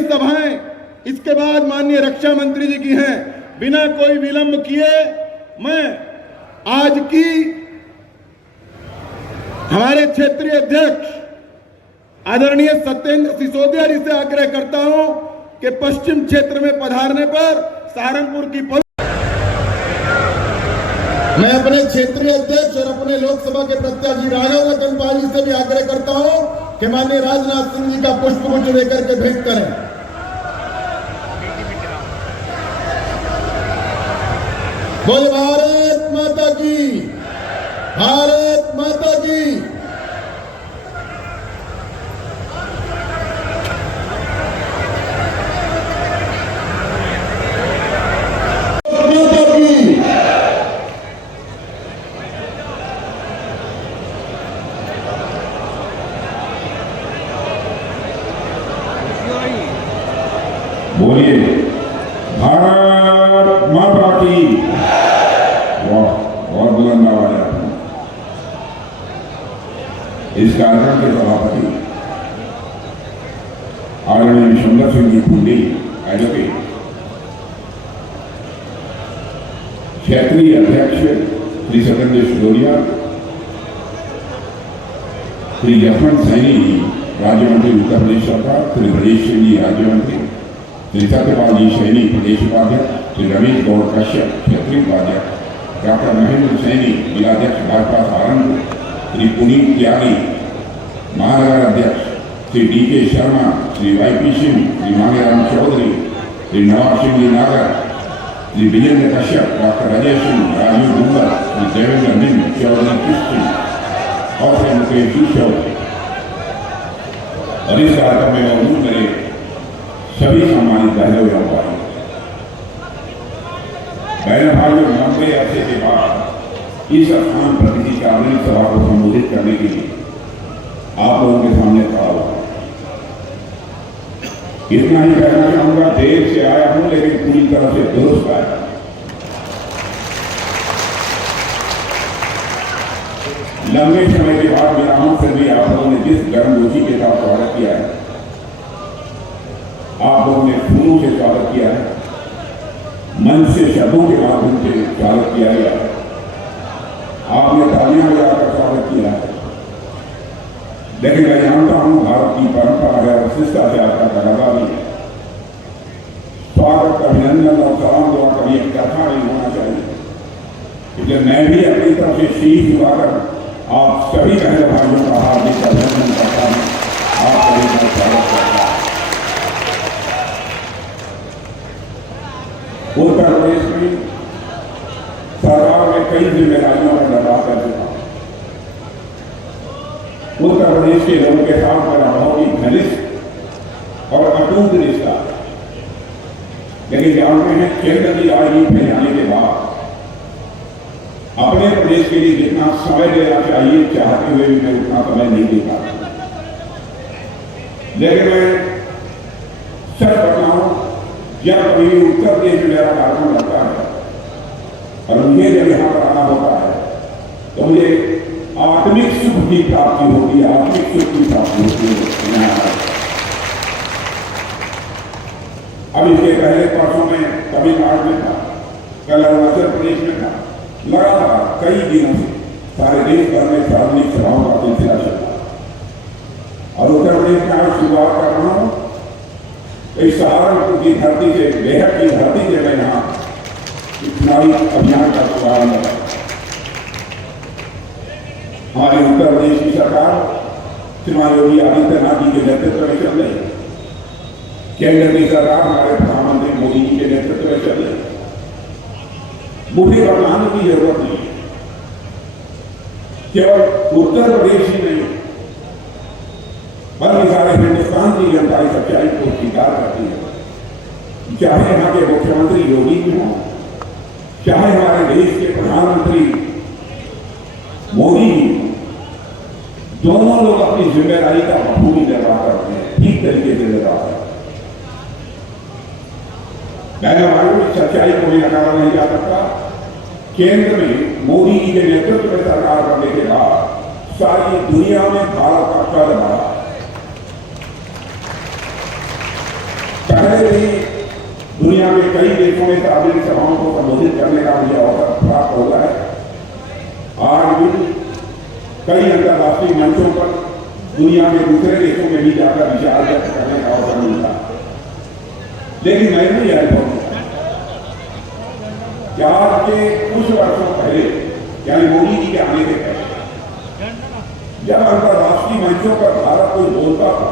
सभाएं इसके बाद माननीय रक्षा मंत्री जी की हैं। बिना कोई विलंब किए मैं आज की हमारे क्षेत्रीय अध्यक्ष आदरणीय सत्येंद्र सिसोदिया जी से आग्रह करता हूं कि पश्चिम क्षेत्र में पधारने पर सहारनपुर की मैं अपने क्षेत्रीय अध्यक्ष और अपने लोकसभा के प्रत्याशी राघव रतन पाल जी से भी आग्रह करता हूं कि माननीय राजनाथ सिंह जी का पुष्पगुच्छ लेकर के भेंट करें। बोल भारत माता की, भारत माता की। बोलिए भारत माता की। वाह, बहुत बुलंद आवाज है। इस कार्यक्रम के सभापति आदरणीय विश्वंभर सिंह जी पुंडी एडवोकेट, क्षेत्रीय अध्यक्ष श्री सत्येंद्र सिसोदिया, श्री यशवंत सैनी जी राज्य मंत्री उत्तर प्रदेश सरकार, श्री ब्रजेश सिंह जी राज्य मंत्री, श्री सत्यपाल जी सैनी प्रदेश उपाध्यक्ष, श्री रमेश गौड़ कश्यप क्षेत्रीय उपाध्यक्ष, डॉक्टर महेंद्र सैनी जिलाध्यक्ष भाजपा सहारनपुर, श्री पुनीत त्यागी महानगर अध्यक्ष, श्री डी.के. शर्मा, श्री वाई.पी. सिंह, श्री मांगेराम चौधरी, श्री नवाब सिंह जी नागर, श्री विजेंद्र कश्यप, डॉक्टर अजय सिंह, राजीव डूंगर, श्री देवेंद्र मिंद, चौधरी कृष्ण और श्री मुकेश जी चौधरी। और इस कार्यक्रम में मौजूद मेरे सभी सम्मानित बहनों एवं भाइयों, बहन भाइयों, लंबे अरसे के बाद इस स्थान पर किसी काबिल सभा को संबोधित करने के लिए आप लोगों के सामने खड़ा हुआ। इतना ही कहना चाहूंगा, देर से आया हूं लेकिन पूरी तरह से दुरुस्त आया। लंबे समय के बाद मेरा हम फिर भी आप लोगों ने जिस गर्म रुचि के साथ स्वागत किया है, आप लोगों ने फूलों से स्वागत किया है, मन से शब्दों के माध्यम से स्वागत किया गया, आपने तालियां बजाकर स्वागत किया है। लेकिन मैं जानता हूं भारत की परंपरा है और शिष्टाचार से आपका तकाजा भी है। स्वागत, अभिनंदन और सलाम दुआ कभी एक कथा नहीं होना चाहिए। इसलिए मैं भी अपनी तरफ से शीश झुकाकर आप सभी बहन भाइयों का हार्दिक अभिनंदन करता हूं, आप सभी का स्वागत करता हूं। उत्तर प्रदेश में सरकार में कई जिम्मेदारियों पर लगा कर चुका। उत्तर प्रदेश के लोगों के साथ मेरा बहुत ही घनिष्ठ और अटूट रिश्ता। लेकिन जानते हैं, केंद्र की राजनीति में जाने के बाद अपने प्रदेश के लिए जितना समय देना चाहिए चाहते हुए भी मैं उतना समय नहीं दे पाता। लेकिन मैं सच बताऊं, जब कभी उत्तर प्रदेश में मेरा कार्यक्रम लगता है और मुझे जब यहां पर आना होता है तो मुझे आत्मिक सुख की प्राप्ति होती है, आत्मिक सुख की प्राप्ति होती है। अब इसके पहले परसों में तमिलनाडु में था, कल अरुणाचल प्रदेश में था। लगातार कई दिनों से सारे देश भर में सार्वजनिक सभाओं का सिलसिला चला और उत्तर प्रदेश में आज शुरुआत कर रहा हूं। इस सहारनपुर की धरती से, बेहद की धरती से मैं यहाँ चुनावी अभियान का शुभारंभ है। हमारे उत्तर प्रदेश की सरकार श्रीमान योगी आदित्यनाथ जी के नेतृत्व में चल रही है। केंद्र की सरकार हमारे प्रधानमंत्री मोदी जी के नेतृत्व में चल रही है। मुझे बताने की जरूरत नहीं है, केवल उत्तर प्रदेश ही नहीं बल्कि सारे हिंदुस्तान की जनता इस सच्चाई को स्वीकार करती है। चाहे यहाँ के मुख्यमंत्री योगी जी हों, चाहे हमारे देश के प्रधानमंत्री मोदी जी, दोनों लोग अपनी जिम्मेदारी का बखूबी निर्वाह करते हैं, ठीक तरीके से निर्वाह करते हैं। इस सच्चाई को भी नकारा नहीं जा सकता। केंद्र में मोदी जी के नेतृत्व में सरकार बनने के बाद सारी दुनिया में भारत का कद बढ़ा। दुनिया के कई देशों में सार्वजनिक सभाओं को संबोधित करने का मुझे अवसर प्राप्त होता है। आज भी कई अंतर्राष्ट्रीय मंचों पर दुनिया के दूसरे देशों में भी जाकर विचार व्यक्त करने का अवसर मिलता है। लेकिन मैंने यह अनुभव कि आज के कुछ वर्षों पहले, यानी मोदी जी के आने के पहले, जब अंतर्राष्ट्रीय मंचों पर भारत कोई बोलता था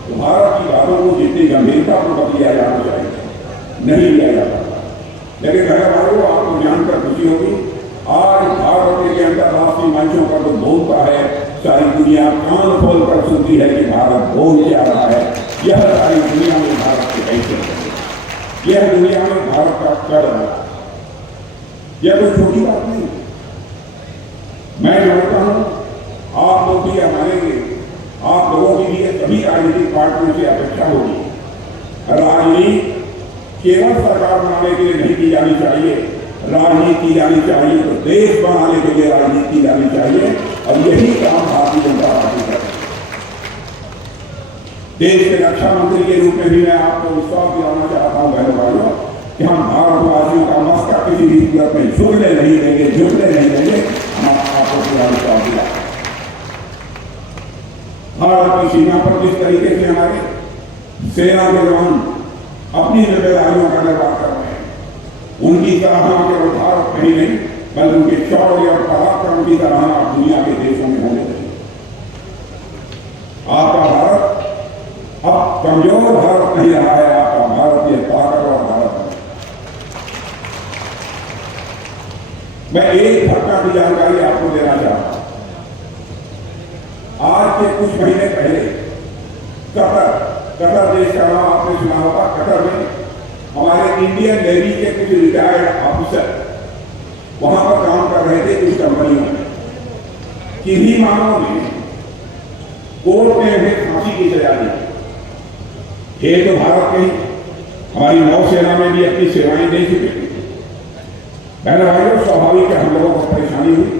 तो भारत की बातों को जितनी गंभीरतापूर्वक लिया जाना चाहिए नहीं लिया जाता था। लेकिन मेरे भाइयों, आपको जानकर खुशी होगी, आज भारत के अंतर्राष्ट्रीय मंचों पर तो बोलता है, सारी दुनिया कान खोल कर सुनती है कि भारत बोल क्या रहा है। यह सारी दुनिया में भारत के कैसे है, यह दुनिया में भारत का कर रहा है। यह कोई छोटी बात नहीं। मैं जानता हूं आप लोग भी मानेंगे, आप लोगों की भी सभी राजनीतिक पार्टियों से अपेक्षा होगी। राजनीति केवल सरकार बनाने के लिए नहीं की जानी चाहिए, राजनीति की जानी चाहिए तो देश बनाने के लिए राजनीति की जानी चाहिए, और यही काम भारतीय जनता पार्टी कर रही है। देश के रक्षा मंत्री के रूप में भी मैं आपको विश्वास दिलाना चाहता हूं बहनों भाइयों कि हम भारतवासियों का मस्तक किसी भी सूरत में झुकने नहीं देंगे, झुकने नहीं देंगे। हम आपको पूरा विश्वास दिला। भारत की सीमा पर जिस तरीके से हमारे सेना के जवान अपनी जिम्मेदारियों का निर्वाह कर रहे हैं, उनकी सराहना केवल भारत में ही नहीं बल्कि उनके शौर्य और पराक्रम की सराहना दुनिया के देशों में होने लगी। आपका भारत अब कमजोर भारत नहीं रहा है, आपका भारत यह ताकतवर भारत है। मैं एक घटना की जानकारी आपको देना चाहता हूं। आज के कुछ महीने पहले कतर देश का नाम आपने सुना होगा। कतर में हमारे इंडियन नेवी के कुछ रिटायर्ड ऑफिसर वहां पर काम कर रहे थे कुछ कंपनियों में। किन्हीं मामलों में कोर्ट ने उन्हें फांसी की सजा दी। ये तो भारत के ही हमारी नौसेना में भी अपनी सेवाएं दे चुके थे। बहन भाइयों, स्वाभाविक है हम लोगों को परेशानी हुई।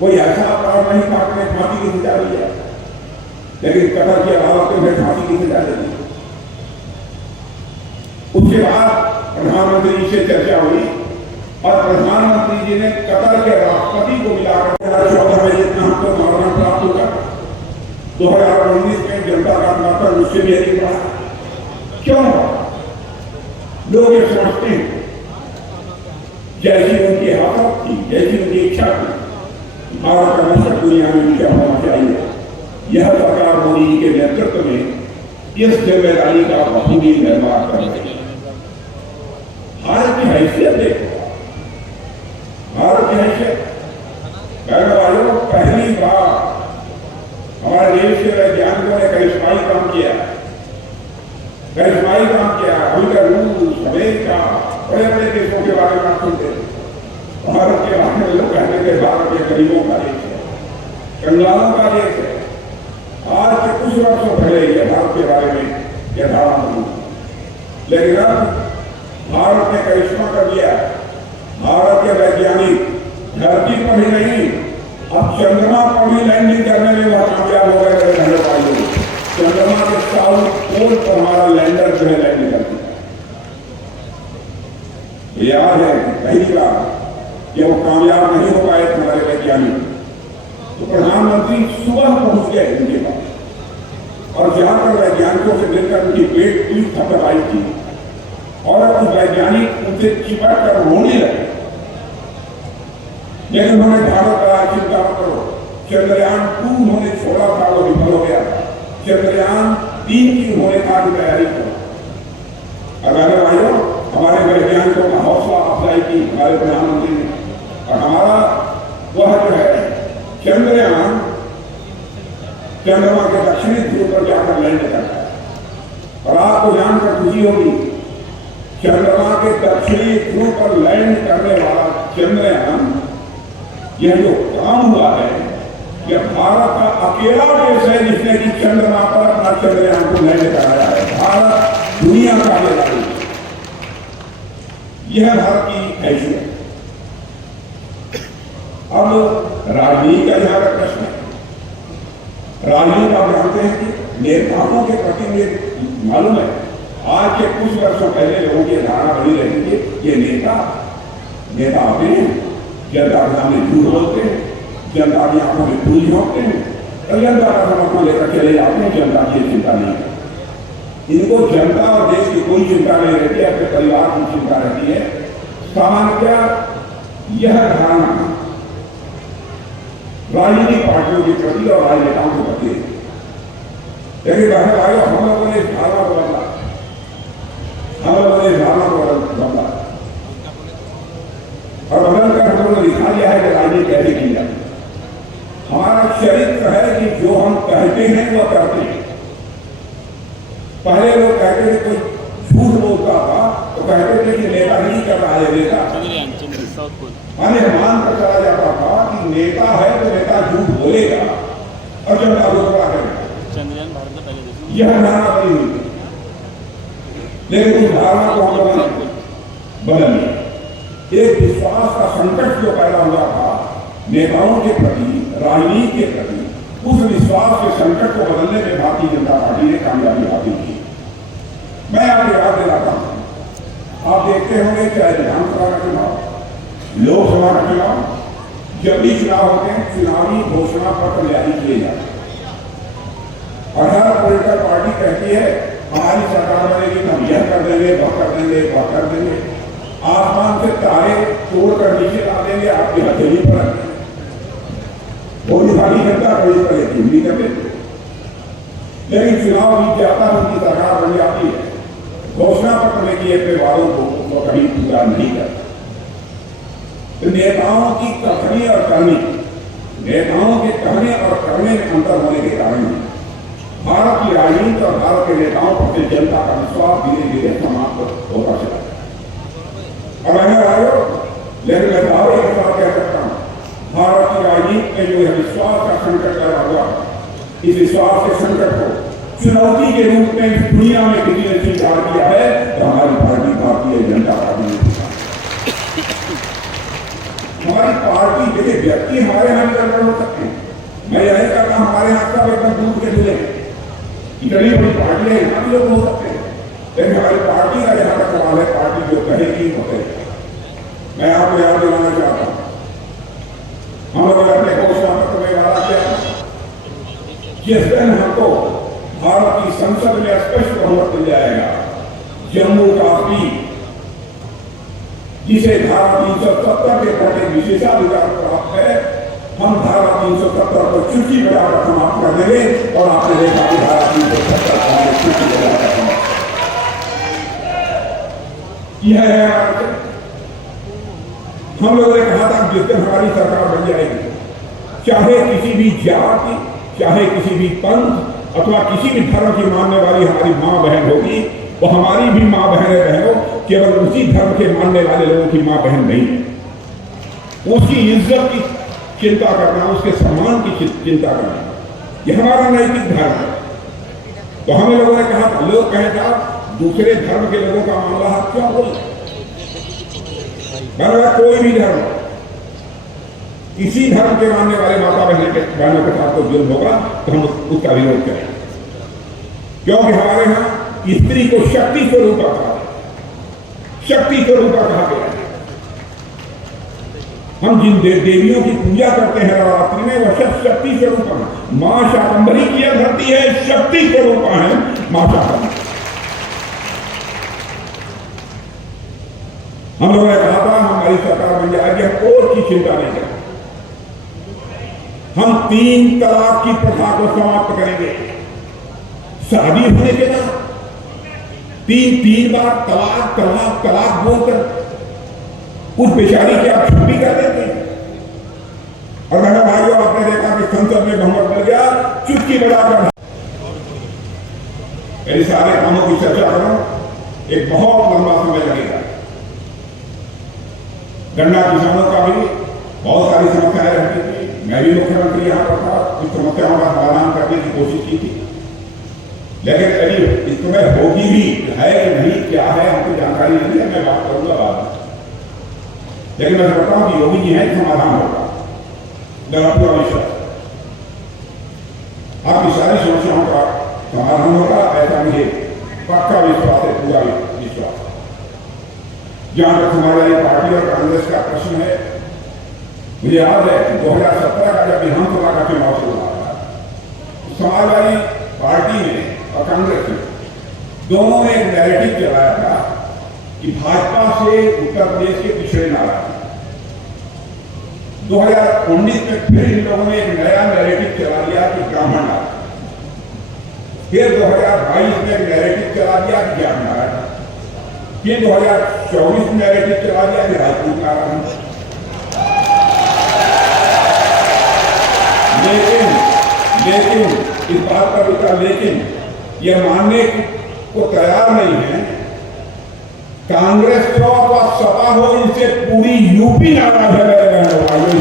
कोई ऐसा अपराध नहीं था कि फांसी की सजा दी है, लेकिन कतर की अदालत ने उन्हें फांसी की सजा दे दी। उसके बाद प्रधानमंत्री जी से चर्चा हुई और प्रधानमंत्री जी ने कतर के राष्ट्रपति को मिलाकर 2014 में जितना हमको समाधान प्राप्त होगा, 2019 में जनता का समर्थन उससे भी अधिक बढ़ा। क्यों? लोग ये समझते हैं जैसी उनकी हालत थी, जैसी उनकी इच्छा थी, भारत का मकसद दुनिया में क्या होना चाहिए। यह सरकार मोदी जी के नेतृत्व में इस जिम्मेदारी का बखूबी निर्माण कर रही है। भारत की हैसियत देखो, भारत की हैसियत पहली बार हमारे देश के वैज्ञानिकों ने करिश्माई काम किया। अभी तक रूस, अमेरिका, बड़े बड़े देशों के बारे में आप सुनते हैं। भारत के बारे में लोग कहते थे भारत के गरीबों का देश है, कंगालों का देश है। आज के कुछ वर्षों पहले यह भारत के बारे में यह धारणा नहीं, लेकिन अब भारत ने करिश्मा कर दिया। भारत के वैज्ञानिक धरती पर ही नहीं, अब चंद्रमा पर भी लैंडिंग करने में वह कामयाब हो गए। चंद्रमा के साउथ पोल पर हमारा लैंडर जो है लैंड कर दिया। याद है पहली बार कि वो कामयाब नहीं हो पाए हमारे वैज्ञानिक, तो प्रधानमंत्री सुबह पहुंच गए उनके पास और जाकर वैज्ञानिकों से मिलकर उनकी पेट पीठ थपथपाई थी और अब वैज्ञानिक उनसे चिपक कर रोने लगे। लेकिन उन्होंने भारत का चिंता मत करो, चंद्रयान 2 उन्होंने छोड़ा था, वो विफल हो गया। चंद्रयान 3 की उन्होंने आज तैयारी की। अगर भाइयों, हमारे वैज्ञानिकों का हौसला अफजाई की हमारे प्रधानमंत्री ने, और हमारा वह जो है चंद्रयान चंद्रमा के दक्षिणी ध्रुव पर जाकर लैंड करता है। और आपको जानकर खुशी होगी, चंद्रमा के दक्षिणी ध्रुव पर लैंड करने वाला चंद्रयान, यह जो काम हुआ है, यह भारत का अकेला देश है जिसने कि चंद्रमा पर अपना चंद्रयान को लैंड कराया है। भारत दुनिया का खिलाड़ी, यह भारत की हैसियत। अब राजनीति का जहां तक प्रश्न है, राजनीति आप जानते हैं कि नेताओं के प्रति मुझे मालूम है आज के कुछ वर्षों पहले लोगों की धारणा बनी रही थी ये नेता आते हैं, जनता के सामने झूठ बोलते हैं, जनता की आंखों में फूल झोंकते हैं और जनता का समर्थन लेकर चले जाते हैं। जनता की चिंता नहीं है, इनको जनता और देश की कोई चिंता नहीं रहती है, अपने परिवार की चिंता रहती है। सामान्यतः यह धारणा राजनीतिक पार्टियों के प्रति और राजनेताओं के प्रति है। लेकिन बहन भाइयों, हम लोगों ने इस धारणा को बदला, हम लोगों ने इस धारणा को बदला और बदलकर हम लोगों ने दिखा दिया है कि राजनीति कैसे की जाती है। हमारा चरित्र है कि जो हम कहते हैं वह करते हैं। पहले लोग कहते थे कोई झूठ बोलता था तो कहते थे कि नेता नहीं कर रहा है, नेता माने मान कर चला जाता था कि नेता है तो नेता झूठ बोलेगा और जनता रोकड़ा करेगा। यह धारणा बनी हुई थी, लेकिन उस धारणा को हम लोगों ने बदल लिया। एक विश्वास का संकट जो पैदा हुआ था नेताओं के प्रति, राजनीति के प्रति, उस विश्वास के संकट को बदलने में भारतीय जनता पार्टी ने कामयाबी हासिल की। मैं आपको याद दिलाता हूं, आप देखते होंगे चाहे विधानसभा का चुनाव, लोकसभा का चुनाव, जब भी चुनाव होते हैं चुनावी घोषणा पत्र जारी किए जाते हैं और हर पॉलिटिकल पार्टी कहती है हमारी सरकार बनेगी तो हम यह कर देंगे, वह कर देंगे, वह कर देंगे। आसमान से तारे तोड़कर नीचे ला देंगे, आपकी हथेली पर रख देंगे। थोड़ी भारी जनता कोई पर यकीन नहीं करते, लेकिन चुनाव बीत जाता है, उनकी सरकार बन जाती है, घोषणा पत्र में किए अपने वादों को वो कभी पूरा नहीं करता। तो नेताओं की कथनी और करनी, नेताओं के कहने और करने में अंतर होने के कारण भारत की राजनीति और भारत के नेताओं पर जनता का विश्वास धीरे धीरे समाप्त होता चला। और मैं भाइयों, लेकिन मैं दावे के साथ कह सकता हूं, भारत की राजनीति में जो विश्वास का संकट पैदा हुआ, इस विश्वास के संकट को चुनौती के रूप में इस दुनिया में किसी ने स्वीकार किया है तो हमारी पार्टी भारतीय जनता पार्टी ने स्वीकार। हमारी पार्टी, देखिए व्यक्ति हमारे यहां गड़बड़ हो सकते हैं, मैं यही कहता हूं हमारे यहां सब एकदम दूध के दूल्हे, इतनी बड़ी पार्टी है, यहां भी लोग हो सकते हैं, लेकिन हमारी पार्टी का जहां तक सवाल है, पार्टी जो कहेगी वो कहेगी। मैं आपको याद दिलाना चाहता हूं, हम लोग अपने घोषणा पत्र में वादा किया, जिस दिन हमको भारत की संसद में स्पष्ट बहुमत मिल जाएगा, जम्मू कश्मीर जिसे धारा 370 के तहत विशेषाधिकार प्राप्त है, हम धारा 370 को चुटकी बजाकर समाप्त कर देंगे और आपने देखा कि धारा 370 चुटकी बजाकर समाप्त। यह है हम लोगों ने कहा था जिस दिन हमारी सरकार बन जाएगी, चाहे किसी भी जाति, चाहे किसी भी पंथ अथवा किसी भी धर्म की मानने वाली हमारी माँ बहन होगी, वो हमारी भी माँ बहनें बहनों, केवल उसी धर्म के मानने वाले लोगों की माँ बहन नहीं है। उसकी इज्जत की चिंता करना, उसके सम्मान की चिंता करना, यह हमारा नैतिक धर्म है। तो हम लोगों ने कहा था, लोग कहे था दूसरे धर्म के लोगों का मामला आप क्यों बोले? कोई भी धर्म, किसी धर्म के मानने वाले माता बहनों के साथ कोई जुल्म होगा तो हम उसका विरोध करें, क्योंकि हमारे यहां स्त्री को शक्ति स्वरूपा कहा, शक्ति स्वरूपा कहा गया है। हम जिन देवियों की पूजा करते हैं नवरात्रि में, वह सब शक्ति स्वरूपा है। मां शाकंभरी की धरती है, शक्ति स्वरूपा है मां शाकंभरी। हम लोगों ने कहा था हमारी सरकार बन जाएगी, हम कोर्ट की चिंता नहीं करेंगे, हम 3 तलाक की प्रथा को समाप्त करेंगे। शादी होने के बाद 3 बार तलाक तलाक तलाक बोलकर उस बेचारी की आप छुट्टी कर देते हैं। और मेरे भाइयों, आपने देखा कि संसद में बहुमत मिल गया, चुटकी बजाकर मेरे सारे कामों की चर्चा करो, एक बहुत लंबा समय लगेगा। गन्ना किसानों का भी बहुत सारी समस्याएं रहती थी, मैं भी मुख्यमंत्री यहाँ पर था, कुछ समस्याओं का समाधान करने की कोशिश की थी, लेकिन करीब इस समय होगी भी है कि नहीं, क्या है हमको जानकारी नहीं है, मैं बात करूंगा बाद में। लेकिन मैं समझता हूं कि योगी जी है, समाधान होगा, मेरा पूरा विश्वास। आपकी सारी समस्याओं का समाधान होगा, ऐसा मुझे पक्का विश्वास है, पूरा विश्वास। जहां तक समाजवादी पार्टी और कांग्रेस का प्रश्न है, मुझे याद है 2017 का जब विधानसभा का चुनाव शुरू हुआ था, समाजवादी पार्टी ने और कांग्रेस ने दोनों ने एक नैरेटिव चलाया था कि भाजपा से उत्तर प्रदेश के पिछड़े नाराज। 2019 में फिर इन लोगों ने एक नया नैरेटिव चला दिया कि ब्राह्मण नाराज। फिर 2022 में एक नैरेटिव चला दिया कि जाट नाराज। फिर 2024 में नैरेटिव चला दिया कि राजपूत नाराज। लेकिन इस बात का विचार, लेकिन यह मानने को तैयार नहीं है कांग्रेस हो अथवा सपा हो, इनसे पूरी यूपी नाराज है मेरे बहनों भाइयों।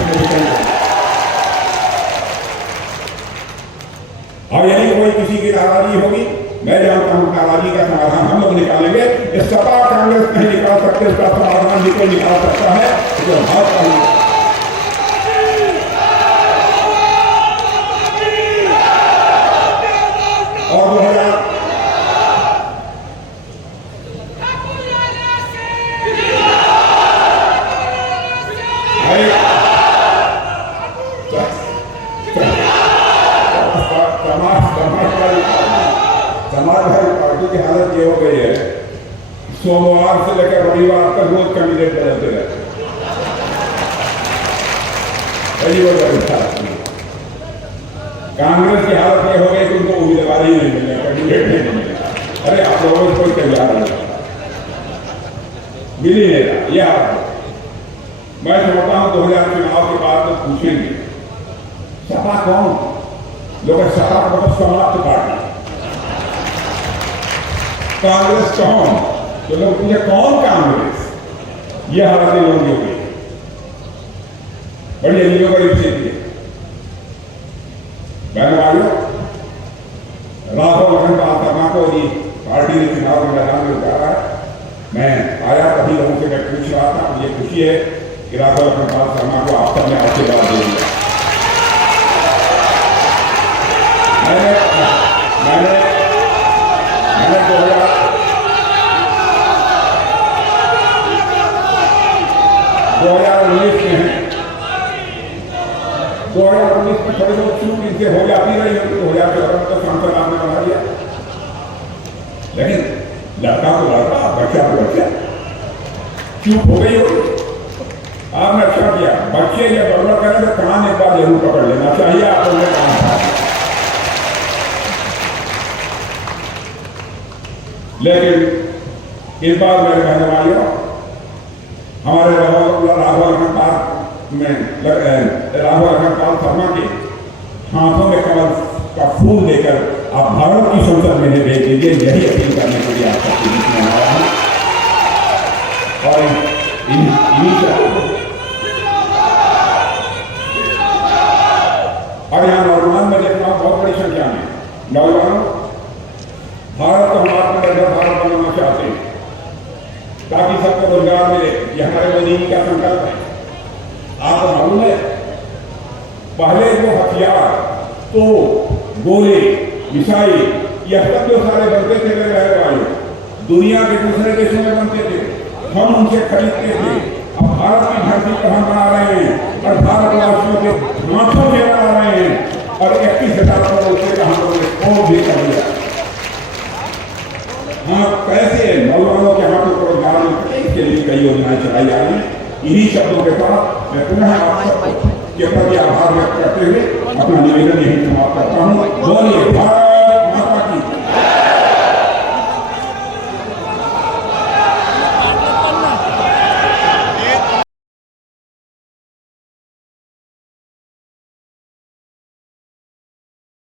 और यही कोई किसी की नाराजगी होगी, मैं जानता हूं नाराजगी का समाधान हम लोग निकालेंगे। इस सपा कांग्रेस नहीं निकाल सकते, इसका समाधान भी कोई निकाल सकता है जो भाजपा। समाजवादी पार्टी की हालत ये हो गई है, सोमवार से लेकर रविवार तक रोज कैंडिडेट बदलते रहते हैं। कांग्रेस की हालत ये हो गई कि उनको उम्मीदवार ही नहीं मिले, कैंडिडेट नहीं मिले। अरे आप लोगों को कोई तैयार नहीं, मिल ही नहीं रहा। यह हालत मैं समझता हूं 2000 चुनाव के बाद तो पूछेंगे सपा कौन, लोग सपा को समाप्त पार्टी, कांग्रेस कौन, तो लोग पूछे कौन कांग्रेस। यह हालत लोगों की हो गई, बड़ी अजीबो गरीब स्थिति है। बहनों, राघव लखनपाल शर्मा को जी पार्टी ने चुनाव के मैदान में उतारा है। मैं आया तभी लोगों से मैं पूछ रहा था, मुझे खुशी है कि राघव लखनपाल शर्मा को आप सबने आशीर्वाद दे दिया। मैंने 2019 में थोड़ी बहुत चूक इनसे हो जाती रही, 2014 में तो सांसद आपने बना दिया, लेकिन लड़का तो लड़का, बच्चा तो बच्चा, चूक हो गई होगी। आपने अच्छा किया, बच्चे जब गड़बड़ करें तो कान एक बार जरूर पकड़ लेना चाहिए आपको। लेकिन इस बार मेरे कहने वाले हमारे राघव लखनपाल शर्मा के हाथों में कमल का फूल लेकर आप भारत की संसद में भेज दीजिए, यही अपील करने के लिए आप सबके बीच में आया हूं। और यहाँ नौजवान में देखता हूं बहुत बड़ी संख्या में नौजवान भारत को हम आत्मनिर्भर भारत बनाना चाहते हैं ताकि सबको रोजगार मिले। यह हमारे मोदी जी का संकल्प है। आपको मालूम है पहले जो हथियार तो गोले मिसाइल यह सब जो सारे बनते थे मेरे रहने वाले दुनिया के दूसरे देशों में बनते थे, हम उनसे खरीदते थे। अब भारत की धरती पर हम बना रहे हैं और भारतवासियों के हाथों से बना रहे हैं और 31,000 करोड़ रुपये का हम लोगों ने खोल भी कर दिया। हाँ, कैसे नौजवानों के हाथों को रोजगार मिलते इसके लिए कई योजनाएं चलाई जा रही हैं। इन्हीं शब्दों के साथ मैं पुनः आप सबके प्रति आभार व्यक्त करते हुए अपना निवेदन यही समाप्त करता हूँ। बोलिए भारत